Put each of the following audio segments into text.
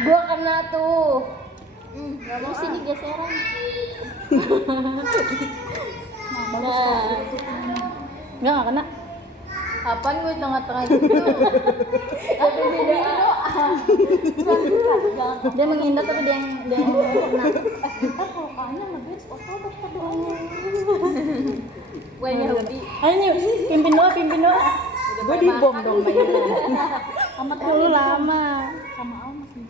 Gua kena tuh. Terus sini geseran. Enggak kena. Apaan gue tengah-tengah gitu? Tapi beda doa. Dia menghindar tapi dia yang kena. Ntar kalau kayaknya ngebis otot dong. Gue Yahudi. Ayo nih, pimpin doa. Gue dibom dong mainnya. Amat dulu lama. Sama Almas nih.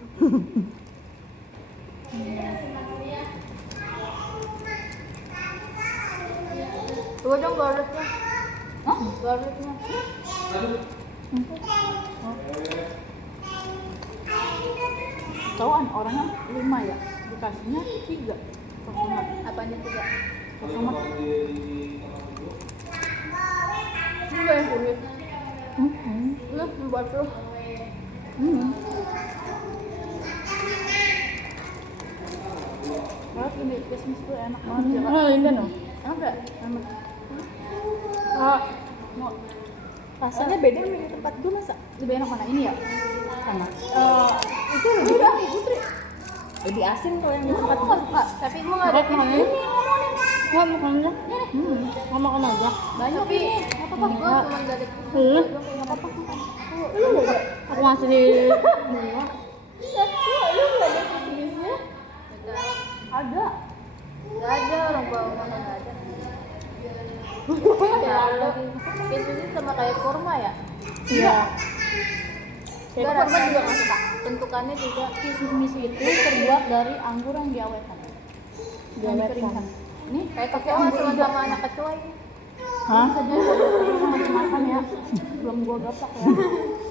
Coba dong garlic-nya. Hah? Garlic-nya. Tauan orangnya 5 ya, dikasihnya 3. Kosongan. Apanya juga? Kosongan. Ini gak yang kulit. Lu buat lu. Kalau ini kismis tuh enak banget ya kak. Oh, Linda no. Enak gak? Enak. Mau Rasanya beda sama di tempat gue masa? lebih enak mana? Ini ya? Sama. Itu lebih gurih putri. Lebih asin kalau yang di tempat Aku gue. gak suka, tapi gue gak ada Makan aja. Gua makan aja. Gua makan aja. banyak tapi gak apa-apa, gue cuma gak ada Lu? gak apa-apa makan. Lu enggak? Aku ngasih di Lu gak ada kismisnya? Ada. Gak ada, orang bawa mana gak ada. Kismisnya sama kayak kurma ya? Iya. Gue kurma juga gak suka. Bentukannya juga Kismis itu terbuat dari anggur yang diawetkan. Diawetkan. ini kayak kecoa sama anak kecoa ini. Hah? Makan ya. Belum gua gapak ya.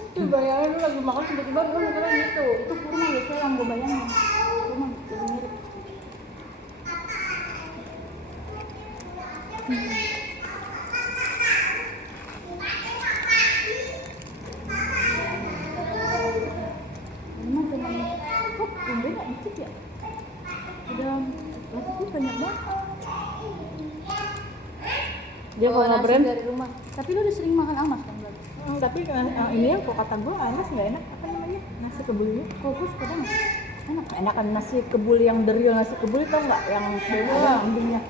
Tuh bayangin lu lagi makan tiba-tiba gue mukanya gitu. Itu kurma biasanya yang gua bayangin. Kurma jadi mirip. Emang cuma kok bumbunya dikit ya? Udah lakukan banyak banget. Dia kalau Bawa nasi nge-brand dari rumah. Tapi lu udah sering makan almas kan berarti? Tapi ini yang kok kata gue anas nggak enak, apa namanya, nasi kebuli. Kok gue suka banget. Enak. Enakan nasi kebuli yang the real nasi kebuli, tau nggak, yang ada kambingnya,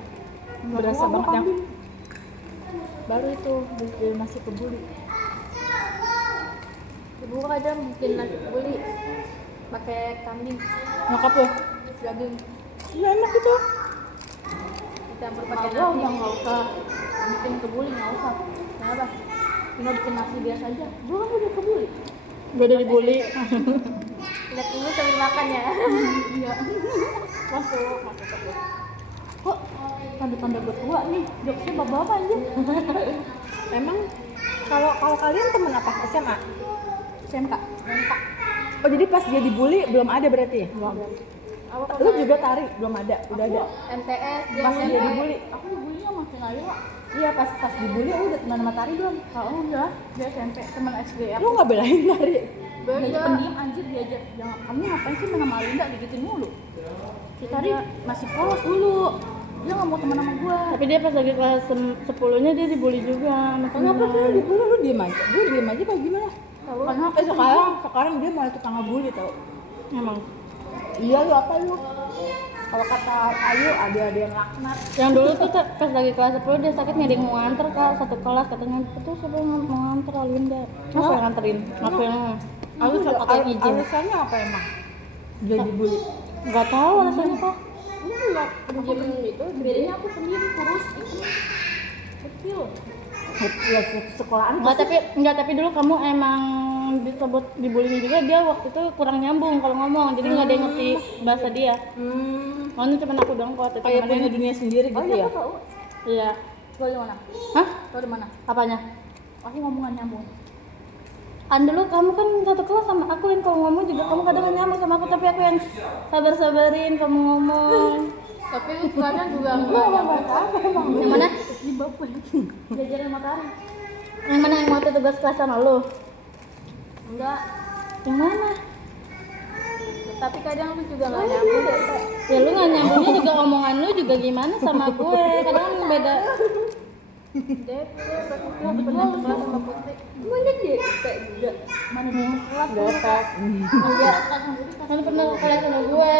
berasa tahu, banget yang kambing. baru itu the real nasi kebuli. Ibu kadang bikin nasi kebuli pakai kambing, Nyokap lo daging nggak enak itu. dicampur pakai Gue nasi. udah nggak usah bikin kebuli, nggak usah. Kenapa? Tinggal bikin nasi biasa aja. Gue kan udah kebuli. Gue udah dibully. Lihat dulu sambil makan ya. Iya. Masuk terus. Kok tanda-tanda gue tua nih? Jokesnya bapak aja. Emang kalau kalian temen apa, SMA? SMK. Oh jadi pas dia dibully belum ada berarti ya? Apa Lu juga tari belum ada, udah ada. MTS dia Pas dia dibully, Aku bulinya masih Naila. iya pas dibully lu udah teman sama tari belum? Kalau udah, dia SMP teman SD ya. Lu nggak belain tari? Belajar pendiam anjir diajar. Jangan, kamu ngapain sih main sama Linda digituin mulu. Si Tari masih polos dulu. Dia nggak mau teman sama gua. Tapi dia pas lagi kelas 10-nya dia dibully juga sama Kenapa sih lu dibully? Lu diem aja? Gue diem aja apa gimana? Karena Sekarang dia mulai tukang ngebully tau. Emang. Iya lu apa lu? Kalau kata Ayu ada yang laknat. Yang dulu tuh pas lagi kelas 10 dia sakit, nggak ada yang mau nganter Kak, satu kelas katanya itu siapa yang mau nganter Alinda. Aku yang nganterin. Aku yang yang izin. Alasannya apa emang? Dia dibully. Nggak tahu alasannya Kak. enggak, pendiam itu bedanya aku pendiam kurus itu kecil. Ya sekolahan Enggak, tapi dulu kamu emang disebut dibully juga, dia waktu itu kurang nyambung kalau ngomong, jadi nggak ada yang ngerti bahasa dia. Makanya cuma aku doang kok waktu itu kayak temennya. punya dunia sendiri Oh gitu iya, ya. aku tahu. Iya. Tahu di mana? Hah? Tahu di mana? Apanya? Aku ngomongan nyambung. Kan dulu kamu kan satu kelas sama aku, yang kalau ngomong juga kamu kadang nggak nyambung sama aku, tapi aku yang sabar-sabarin kamu ngomong. tapi sekarang juga Lu enggak ngomong apa emang? Yang mana? Di bapak jajarin matahari. Yang mana yang waktu tugas kelas sama lu? enggak, Yang mana? tapi kadang lu juga enggak nyambung. Ya lu nggak nyambungnya juga, omongan lu juga gimana sama gue, kadang beda. Dep, pernah sekelas sama Putri. Mana dia kayak juga. Mana dia sekelas Gak efek. Enggak. Kan pernah sekelas sama gue.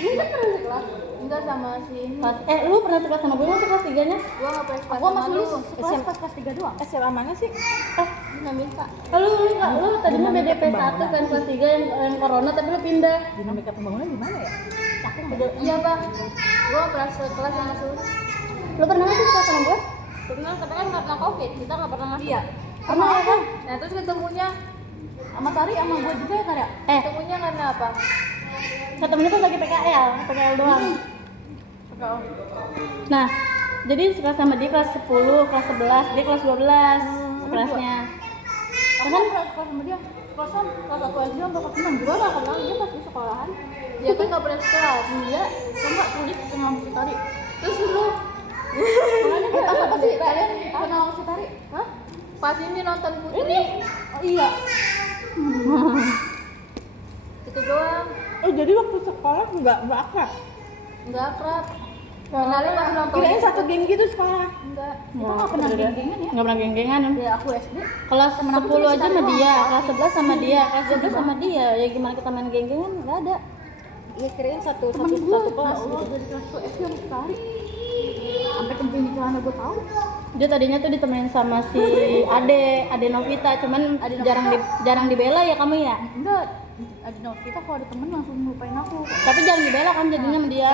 Lu kan pernah sekelas? Enggak sama si ini. Lu pernah sekelas sama gue masih kelas 3-nya? Gua enggak pernah sekelas gua sama masih lu. lulus sekelas pas kelas 3 doang. SMA mana sih? Nggak minta. Lu tadinya BDP 1 kan kelas 3 yang corona tapi lu pindah. Dinamika pembangunan di mana ya? Cakung Iya, Bang. Gua nggak pernah sekelas sama Sul. Lu pernah nggak sih sekelas sama gue? Pernah, tapi kan karena Covid, kita nggak pernah masuk. Iya. Pernah ya kan? Nah, terus ketemunya Sama Tari sama gua juga ya Tari. ketemunya karena apa? Ketemunya pas lagi PKL doang. Nah, jadi sekelas sama dia kelas 10, kelas 11, dia kelas 12 kelasnya. Aku kan pernah sekelas sama dia. Kelas 1 SD sampai kelas 6 gua gak kenal dia pas di sekolahan. Ya kan nggak pernah sekelas. Iya, coba tulis kenal si Tari. Terus lu Pas apa sih kalian kenal si Tari? Hah? pas ini nonton Putri. Oh iya. Itu doang. Oh jadi waktu sekolah nggak akrab? Nggak akrab. Kenalnya pas nonton. Kirain satu geng gitu sekolah. Enggak. Kita gak pernah geng-gengan ya. Nggak pernah geng-gengan. Ya aku SD. Kelas Temen aku 10 cuma aja si sama Tari dia, doang. kelas 11 sama dia, kelas 12 sama dia. Ya gimana kita main geng-gengan? Nggak ada. Iya kirain satu Temen gua, satu ya kelas. Allah, dari kelas 1 SD sama si Tari. Sampai kencing di celana gua tahu. Dia tadinya tuh ditemenin sama si Ade Novita, cuman jarang dibela ya kamu ya. Enggak. Ada Novita kalau ada temen langsung ngelupain aku. Tapi jarang dibela kan jadinya sama dia.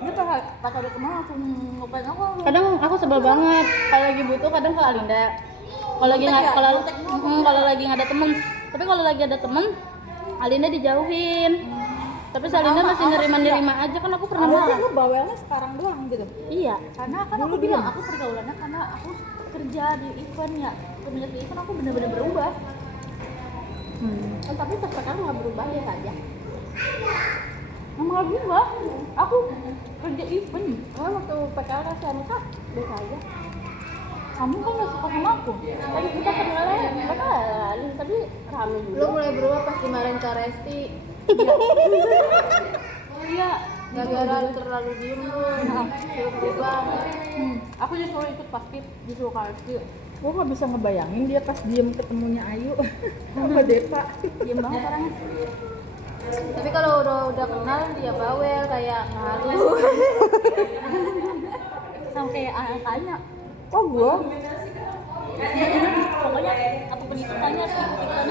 Dia pas ada temen langsung ngelupain aku. Kadang aku sebel banget kalau lagi butuh, kadang ke Alinda. Kalau lagi nggak kalau lagi nggak ada temen. Tapi kalau lagi ada temen, Alinda dijauhin. Tapi si Alinda masih nerima aja kan aku pernah Awalnya marah. lu bawelnya sekarang doang gitu. Iya. Karena kan aku bilang aku pergaulannya karena aku kerja di event ya. Semenjak di event aku benar-benar berubah. Tapi pas sekarang nggak berubah ya saja. Nggak berubah. Aku kerja event. Waktu PKL kasih Anita biasa aja. Kamu kan gak suka sama aku. Tadi kita kenalnya PKL, tapi rame juga. Lu mulai berubah pas dimarahin Kak Resti. Iya. Gara-gara terlalu diem lu. Suruh berubah. Aku juga selalu ikut paskib disuruh KFC. Gua nggak bisa ngebayangin dia pas diem ketemunya Ayu sama Depa. Diam banget orangnya. Tapi kalau udah kenal dia bawel kayak ngalus. Sama kayak anak-anaknya. Oh gua Pokoknya apapun itu tanya harus ikut-ikutan.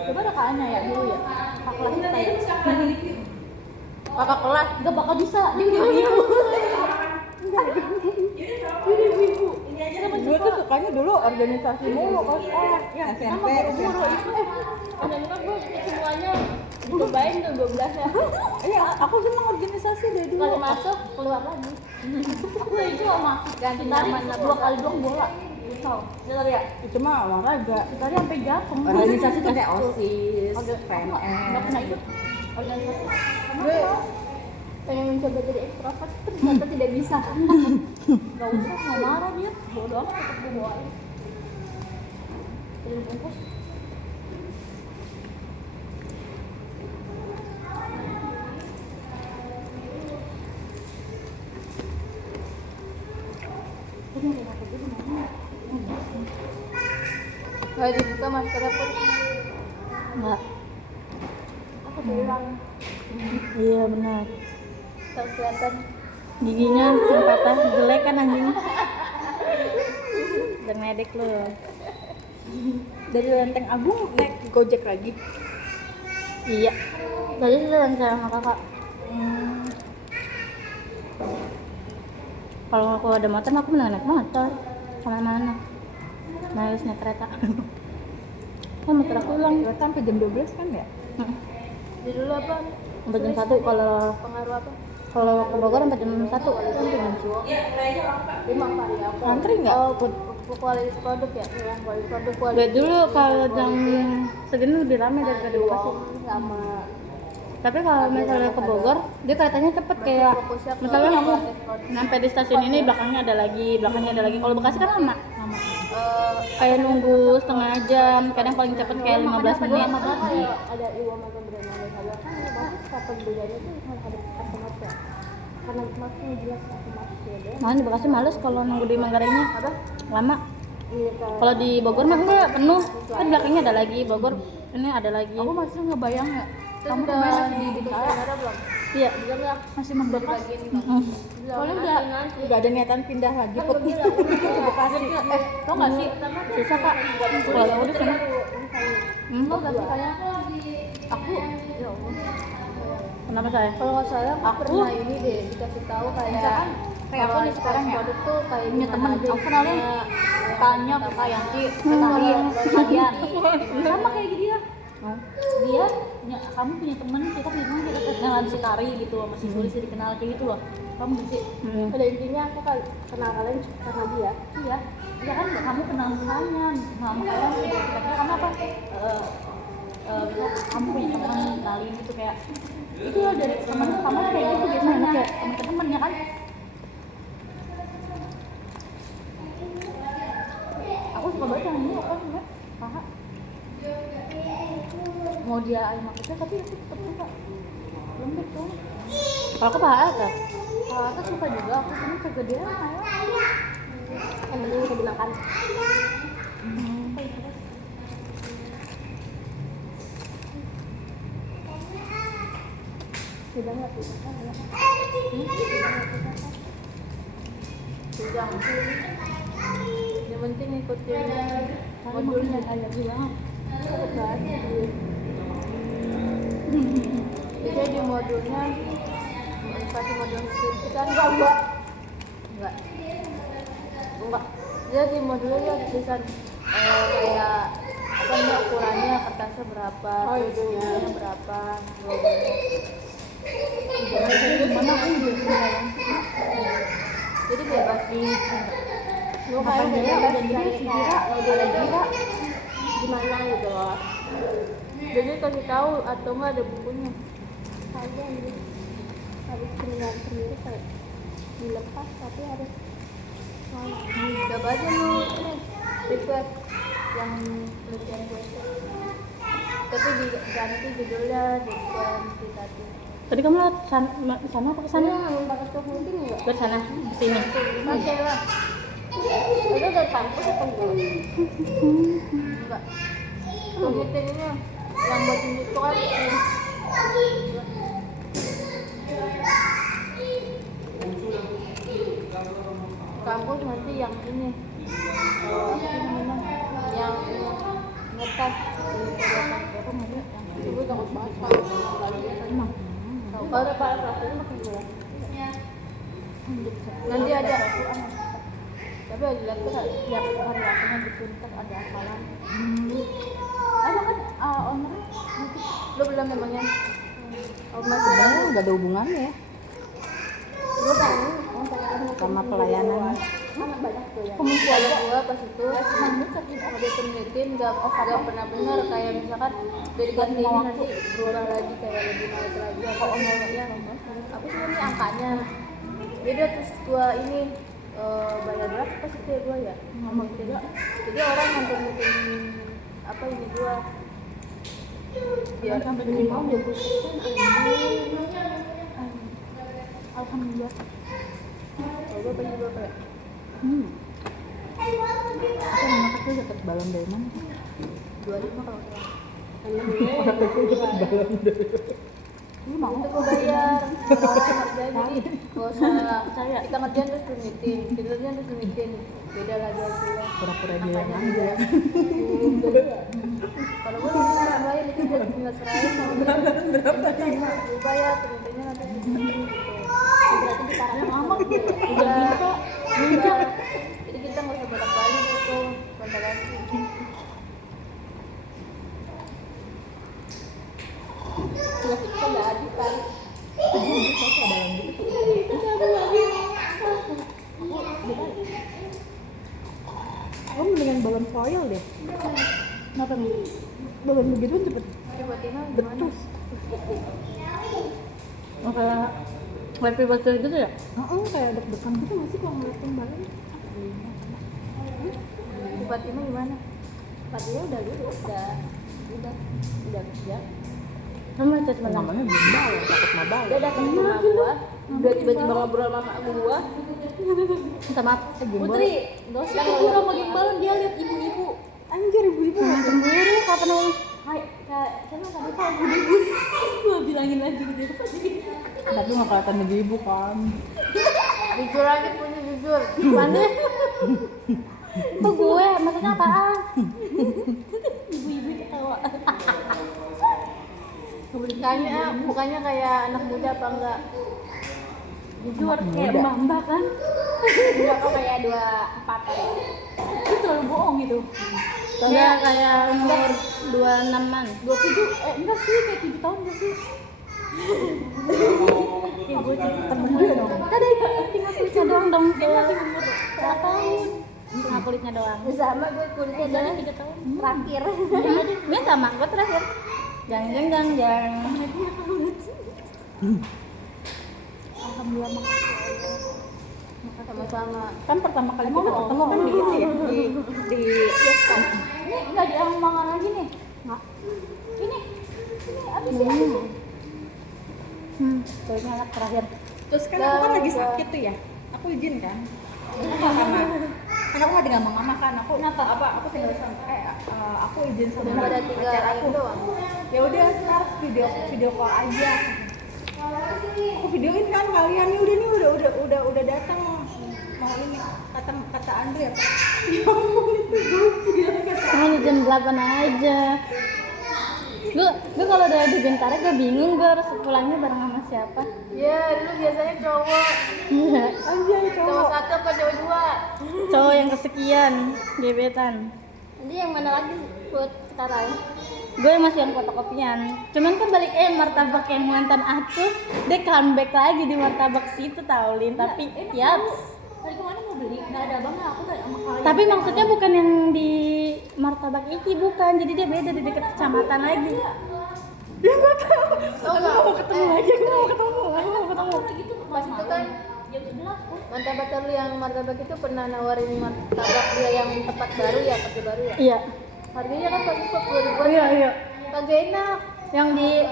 Coba ada kakaknya ya dulu ya. Kakak kelas kita ya. Kakak kelas. Gak bakal bisa. Dia udah ibu. gue tuh sukanya dulu organisasi mulu kalau sekolah. Ya SMP. Dan kan gue semuanya dicobain tuh 12 ya. Iya, aku seneng organisasi dari dulu. Kalau masuk keluar lagi. Aku itu sama Ganti Tari nyaman lah. 2 kali doang bola. Futsal. Ya tadi ya. Itu mah olahraga. Tadi sampai jatuh. Organisasi tuh kayak OSIS, Nggak pernah ikut organisasi. Gue pengen mencoba jadi ekstrovert ternyata tidak bisa. Gak usah, mau marah dia. Bodoh amat tetap gue bawain. Jadi bungkus. Gak dibuka maskernya pun. Enggak. Aku bilang Iya benar. tak kelihatan. Giginya yang patah jelek kan anjing. Dan medek lu. Dari Lenteng Agung naik Gojek lagi. Iya. Tadi sih jalan sama kakak. Kalau aku ada motor, aku mending naik motor. Kemana-mana. Nah, harus naik kereta. Oh, motor aku hilang. Kereta sampai jam 12 kan ya? Di dulu apa? Sampai jam 1 Pengaruh apa? kalau ke Bogor sampai jam 1. Lima kali apa? Ngantri nggak? Oh, kualitas produk ya? Iya, kualitas produk Lihat dulu kalau jam segini lebih ramai daripada Bekasi. sama Tapi kalau misalnya ke Bogor, dia keretanya cepet kayak misalnya kamu sampai di stasiun ini belakangnya ada lagi. Kalau Bekasi kan lama. Kayak nunggu setengah jam, kadang paling cepet kayak 15 menit. ada Iwa Mega Brand ada kan bagus kapan bedanya tuh ada customer ya. karena maksudnya jelas aku maksudnya deh. Malah di Bekasi males kalau nunggu di Manggarainya. Apa? Lama. Iya Kalau di Bogor mah enggak penuh. Kan belakangnya ada lagi Bogor. Ini ada lagi. Aku masih ngebayang ya. kamu Kamu udah kemarin di Nusantara belum? Iya. Belum ya? masih membekas. Soalnya Udah ada niatan pindah lagi ke Bekasi. Tau nggak sih? Susah Kak. Kalau ya udah sana. Mau nggak sih kayak Aku ya Allah. Kenapa saya? kalau nggak salah aku Aku- pernah ini deh dikasih tahu kayak Misalkan kayak aku nih sekarang ya. produk tuh kayak Punya gimana temen, aja aku kenalnya isinya. tanya ke Kak Yanti, ke Karin, ke kalian. Sama kayak gitu ya. Dia kamu punya temen, kita punya temen, kita kenalan si Tari gitu sama si Suli sih dikenal kayak gitu loh. Kamu gitu sih? Pada intinya aku kenal kalian karena dia. Iya. Ya kan kamu kenal namanya, sama kalian tapi kamu apa? Kamu punya teman kenalin gitu kayak itu ya dari teman kamu kayak gitu biasanya kayak teman-teman ya kan. Aku suka banget yang ini apa namanya? Paha. Mau dia ayam maksudnya tapi aku tetap suka. Lembek tuh. Kalau aku paha Kak. Kalau aku suka juga, aku ini kegedean ayam. Yang penting bisa dimakan. Sudah nggak sih? Sudah. Yang penting ikutin modulnya. Kayak bilang Cepet banget. Jadi di modulnya kasih modul skripsi kan enggak dia di modulnya dia ada tulisan kayak apa nih ukurannya kertasnya berapa terus ininya berapa jadi bebas lu kayak bebas cari kayak ada gira gimana gitu loh jadi kasih tahu atau enggak ada bukunya ada harus seminar sendiri kayak dilepas tapi harus coba aja lu ini request yang penelitian gue tapi diganti judulnya diganti tadi Tadi kamu lewat sana apa ke sana? yang pakai stok mungkin enggak Ke sana, sini. masih lah itu dari kampus atau enggak enggak tuh meeting ini yang buat ini tuh kan kampus nanti yang ini apa namanya yang ngetas apa namanya itu takut banget kalau pak rasanya makin gula nanti ada tapi ada lihat tuh tiap hari waktunya dituntas ada hafalan ada kan owner lo belum memangnya oh masih sebenarnya nggak ada hubungannya ya gue tahu sama pelayanan. kan banyak tuh ya pembicara gua pas itu ada penelitian nggak pernah benar kayak misalkan dari ganti ini nanti berubah lagi kayak lebih naik lagi apa omongnya apa sih ini angkanya beda terus gua ini bayar berapa pas itu ya gua ya ngomong tidak jadi orang yang penelitian apa ini gua biar sampai minimal 20% Alhamdulillah. kalau gua bagi berapa ya Aku anak kecil dapat balon dari mana? 25 kalau salah Ini mau itu gue bayar orang ngerjain jadi gak usah kita ngerjain terus meeting kita ngerjain terus meeting beda lagi hasilnya pura-pura dia yang ambil. kalau gue nggak bayar itu udah tinggal serahin sama dia gue bayar penelitiannya nanti gitu berarti di karena amat udah gitu jadi kita nggak usah bolak-balik gitu kontak-kontak ya kita nggak habis kan Kamu mendingan balon foil deh. Kenapa nih? Balon begitu cepet tiba-tiba gimana betus. Oh, kayak happy birthday gitu ya? Kayak deg-degan gitu nggak sih kalau ngeliatin balon? Fatima gimana? Fatima udah kerja Kamu chat mana? Namanya belum balon, takut mau balon. dia datang ke rumah gua Udah tiba-tiba ngobrol sama gua. Minta maaf. Putri, gak usah cemburu sama gimbalon, dia lihat ibu-ibu. Anjir ibu-ibu. Cemburu kapan lu? Hai, siapa tadi tahu ibu-ibu? Gua bilangin lagi ke dia. Tapi nggak kelihatan ibu-ibu kan. Jujur aja punya jujur. Mana? Itu gue, maksudnya apaan? Ibu-ibu ketawa. Bukannya kayak anak muda apa enggak? Jujur kayak mbak-mbak kan. Enggak kok kayak 24 ya. Itu terlalu bohong gitu. Soalnya kayak umur 26-an. 27, enggak sih, kayak 7 tahun enggak sih? Kayak gue temen dia dong. Tadi tinggal kulitnya doang dong. Dia masih umur berapa tahun? Tinggal kulitnya doang. Sama gue kulitnya Jadi dari 3 tahun. terakhir. Gue sama, gue terakhir. Jangan. Alhamdulillah makasih. Sama-sama. Kan pertama kali kita ketemu kan di itu ya di Ini enggak diamang lagi nih. Nggak. Ini abis ini. Kulitnya anak terakhir. terus kan aku kan lagi sakit tuh ya. Aku izin kan. Kan aku lagi ngomong mama kan aku aku tinggal sama aku izin sama Udah pada tinggal pacar aku. aku doang. Ya udah sekarang video call aja. Aku videoin kan kalian nih udah datang mau ini kata Andre apa? Ya ampun itu gokil kata. Cuma jam 8 aja. Gue kalau udah di Bintara gue bingung gue harus pulangnya bareng sama siapa. Ya, dulu biasanya cowok. Iya. Anjay Cowok cowok. satu apa cowok dua? Cowok yang kesekian, gebetan. Jadi yang mana lagi buat sekarang? Gue masih yang fotokopian. Cuman kan balik martabak yang mantan aku, dia comeback lagi di martabak situ tau Lin. Tapi yaps. Tadi kemana mau beli? Nggak ada abangnya, aku tadi sama kalian. Tapi maksudnya bukan yang di martabak iki, bukan. Jadi dia beda di dekat kecamatan lagi. Ya gak tau. Tau nggak? Mau ketemu lagi, aku mau ketemu. gitu Pas itu kan jam 11 pun. martabak lu yang martabak itu pernah nawarin martabak dia yang tempat baru ya, pakai baru ya. Iya. Harganya kan pas 10 ribuan. Iya. Kagak enak. Yang di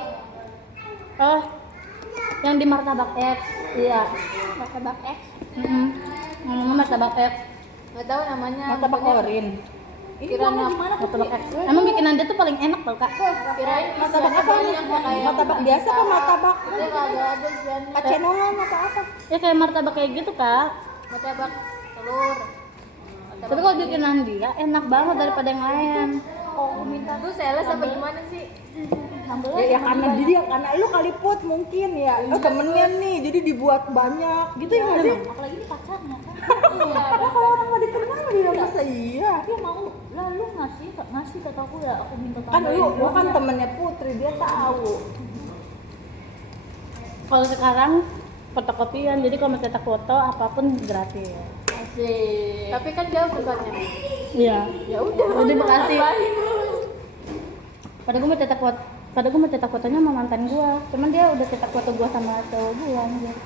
yang di martabak X. Iya. Martabak X. Namanya martabak X. Nggak tahu namanya. Martabak pokoknya orin. Kirain Martabak X. Emang bikinan dia tuh paling enak tau kak. kirain Martabak apa nih? yang kayak Martabak biasa apa martabak dia kagak ada isiannya. kacenolan apa apa? Ya kayak martabak kayak gitu kak. Martabak telur. Tapi kalau bikinan dia enak banget daripada yang lain. Oh, minta tuh sales apa gimana sih? Ya karena lu kali put mungkin ya. Temennya nih jadi dibuat banyak gitu ya nggak sih? Apalagi ini pacarnya kan. Nah, kalau orang nggak dikenal dia masa iya. Dia mau lalu ngasih kata aku ya, aku minta Kan lu kan temennya Putri dia tahu. Kalau sekarang fotokopian, jadi kalau mau cetak foto apapun gratis. Asik. Tapi kan jauh tempatnya. Iya. Ya udah. Jadi Bekasi. Padahal gue mau cetak fotonya sama mantan gue. Cuman dia udah cetak foto gue sama cowok gue anjir.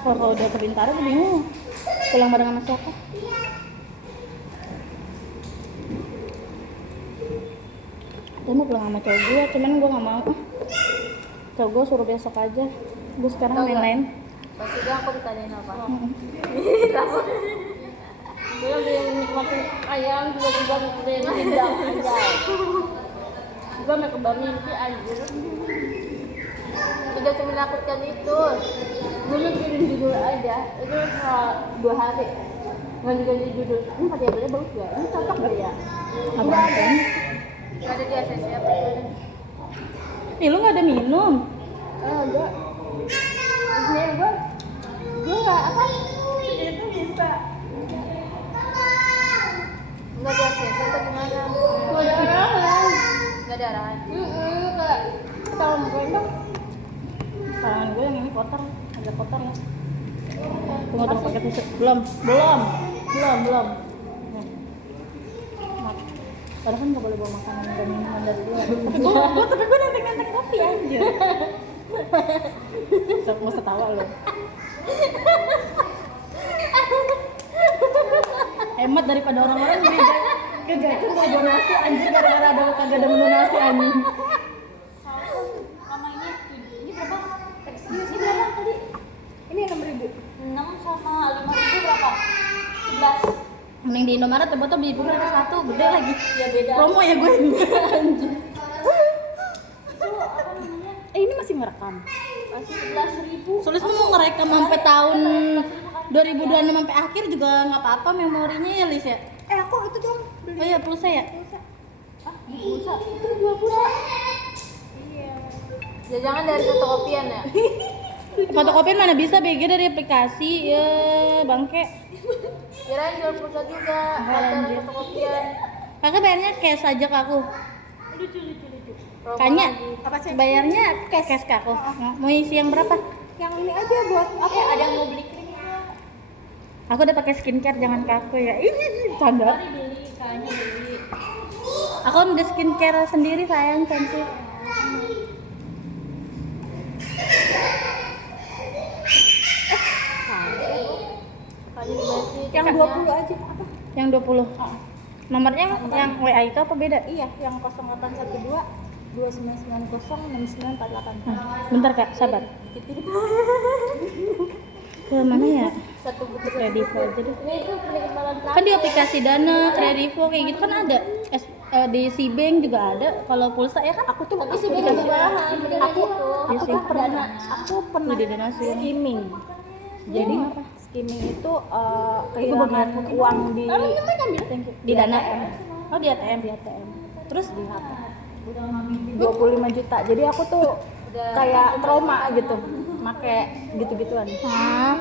Kalau udah ke Bintaro gue bingung pulang bareng sama siapa. Dia mau pulang sama cowok gue, cuman gue gak mau. Cowok gue suruh besok aja. Gue sekarang Tau main nggak? lain. Pas itu aku ditanyain apa? Gue lagi nikmatin ayam, juga mikirin hidang anjay. Gue mau kembang mimpi anjir. Tidak menakutkan itu. Gue mikirin judul aja, itu 2 hari ganti-ganti judul. Ini variabelnya bagus gak? Ini cocok gak ya? Enggak ada. Gak ada di ACC apa gimana? Ih lu gak ada minum? Enggak. Ini gue nggak apa? Itu bisa. Enggak di ACC atau gimana? Gue ada arahan. Nggak ada arahan. Kayak tahun gue dong. Tangan gue yang ini kotor, agak kotor ya. Tunggu pakai tisu. Belum. Nih. Maaf. Padahal kan nggak boleh bawa makanan dan minuman dari luar. Tapi gue nenteng kopi anjir. Nggak usah tawa lo. hemat daripada orang-orang beli ke Gacor mau donasi anjir gara-gara ada kagak ada menu nasi anjing. Sama ini berapa? Ini berapa tadi? Ini 6.000. 6 sama 5.000 berapa? 11. Mending di Indomaret coba tuh beli bubur satu gede lagi. Ya beda. Promo ya gue. Anjir. Itu apa namanya? Ini masih ngerekam. Masih 11.000. Soalnya mau ngerekam sampai tahun 2026 sampai akhir juga nggak apa-apa memorinya ya Lis ya. Aku itu dong beli Oh iya pulsa ya. Ah, pulsa. Itu jual pulsa. Iya. Ya jangan dari fotokopian ya. Fotokopian mana bisa BG dari aplikasi ya bangke. Kirain jual pulsa juga, ada fotokopian. Kakak bayarnya cash aja ke aku. Lucu. Promo Kayaknya lagi. Apa sih? bayarnya cash ke aku. Mau isi yang berapa? Yang ini aja buat apa? Ada yang mau beli krim nggak? Aku udah pakai skincare jangan ke aku ya. Ini canda. Tadi beli, kayaknya beli. Aku udah skincare sendiri sayang cantik. Kali dikasih Yang tiketnya. 20 aja apa? Yang 20. Nomornya yang WA itu apa beda? Iya, yang 0812 2990 6948. Bentar Kak, sabar. Ke mana ya? Satu butir Kredivo aja deh. ini itu penerimaan Kan di aplikasi Dana, Kredivo kayak gitu kan ada. Di Cbank juga ada. Kalau pulsa ya kan aku tuh tapi sih beda sebelahan, beneran Aku gitu. aku pernah Udah donasi. skimming. Jadi skimming itu kehilangan uang di Di Dana. Oh di ATM. Terus 25 juta. Jadi aku tuh kayak trauma gitu. Make gitu-gituan. Hah?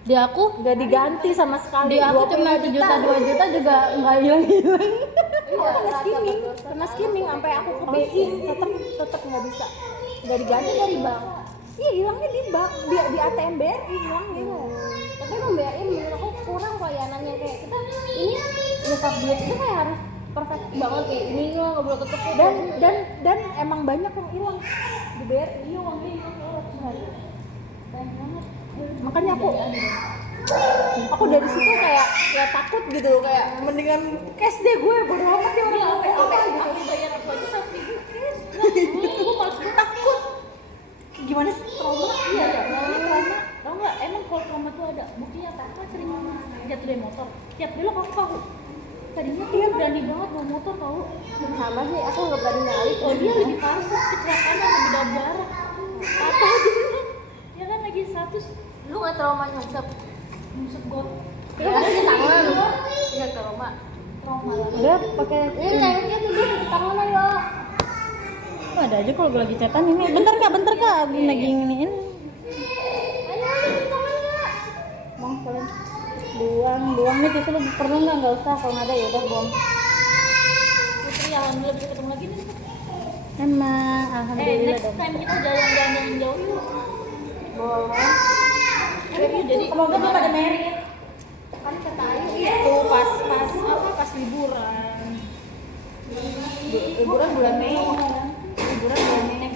Di aku Udah diganti sama sekali. di aku cuma 1 juta 2 juta juga nggak hilang. Aku kena skimming sampai aku ke BI tetap nggak bisa. Nggak diganti dari bank. Iya hilangnya di bank, di ATM BRI hilang gitu. Tapi emang BRI menurut aku kurang pelayanannya kayak kita ini nyekap duit itu kayak harus perfect banget kayak ini loh nggak boleh ketukar Dan emang banyak yang hilang di BRI. Iya, uangnya hilang loh. Banyak banget. Makanya aku dari situ kayak takut gitu loh, kayak mendingan cash deh gue, bodo amat ya orang apa gitu. Aku bayar aku aja 1.000 cash. Gue malas Takut. Gimana sih trauma? Iya, trauma. Tau nggak? Emang kalau trauma tuh ada buktinya apa? Aku sering jatuh dari motor. Tiap belok aku kaku. Tadinya dia berani banget bawa motor tau. sama sih aku nggak berani nyali Oh dia lebih parah sih, kecelakaan yang lebih berdarah. Patah gitu. Ya kan lagi status lu nggak trauma nyungsep musik got. ya di tangan nggak trauma Trauma lah. Udah pakai ini kayaknya tuh dia di tangan ayo Oh, ada aja kalau gue lagi chatan ini. Bentar kak, aku lagi nginiin. Buang sekalian. Buang nih tisu lu perlu nggak usah. Kalau nggak ada ya udah buang. Putri alhamdulillah bisa ketemu lagi nih. Emang, alhamdulillah Next dong. time kita jalan-jalan jauh yuk. Boleh. Jadi Semoga pada merit. Kan kata Ayu itu pas liburan. Liburan bulan Mei. Liburan bulan Mei.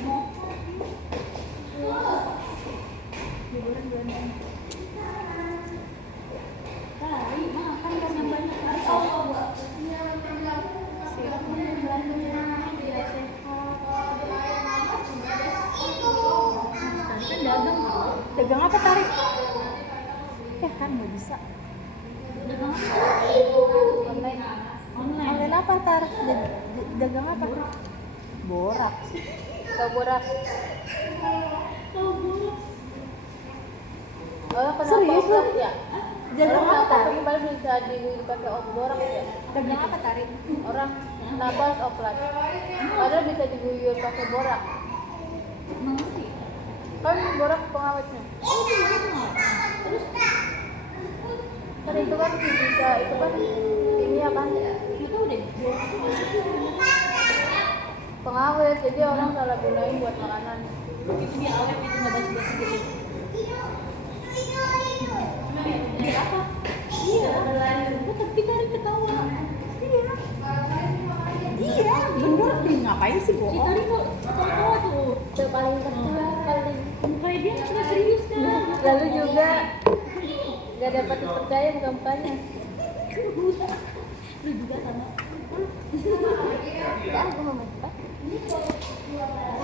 Liburan bulan Mei. Hari makan yang banyak. Kan dagang tuh. Dagang apa tarik? Ya kan nggak bisa. Dagang apa? Online. Online. Online apa tar? Dagang apa? Borak. kau borak Kalau gue oh kenapa Serius lu? borak ya Dagang orang apa? kenapa kemarin bisa dipakai borak ya Dagang apa tarik? orang nabas oplat padahal bisa diguyur pakai borak mengerti. kan borak pengawetnya Terus kan itu kan bisa itu kan kimia kan itu deh. pengawet jadi orang salah gunain buat makanan Itu dia awet itu nggak basi-basi gitu. Dia apa? Iya. Gue tapi tarik ketawa. Iya, bener deh. Ngapain sih Si bohong? tarik kok ketawa tuh. itu paling kecil paling Kayak dia nggak serius kan. lalu juga nggak dapat dipercaya bukan mukanya Lu juga sama. Enggak, aku mau main.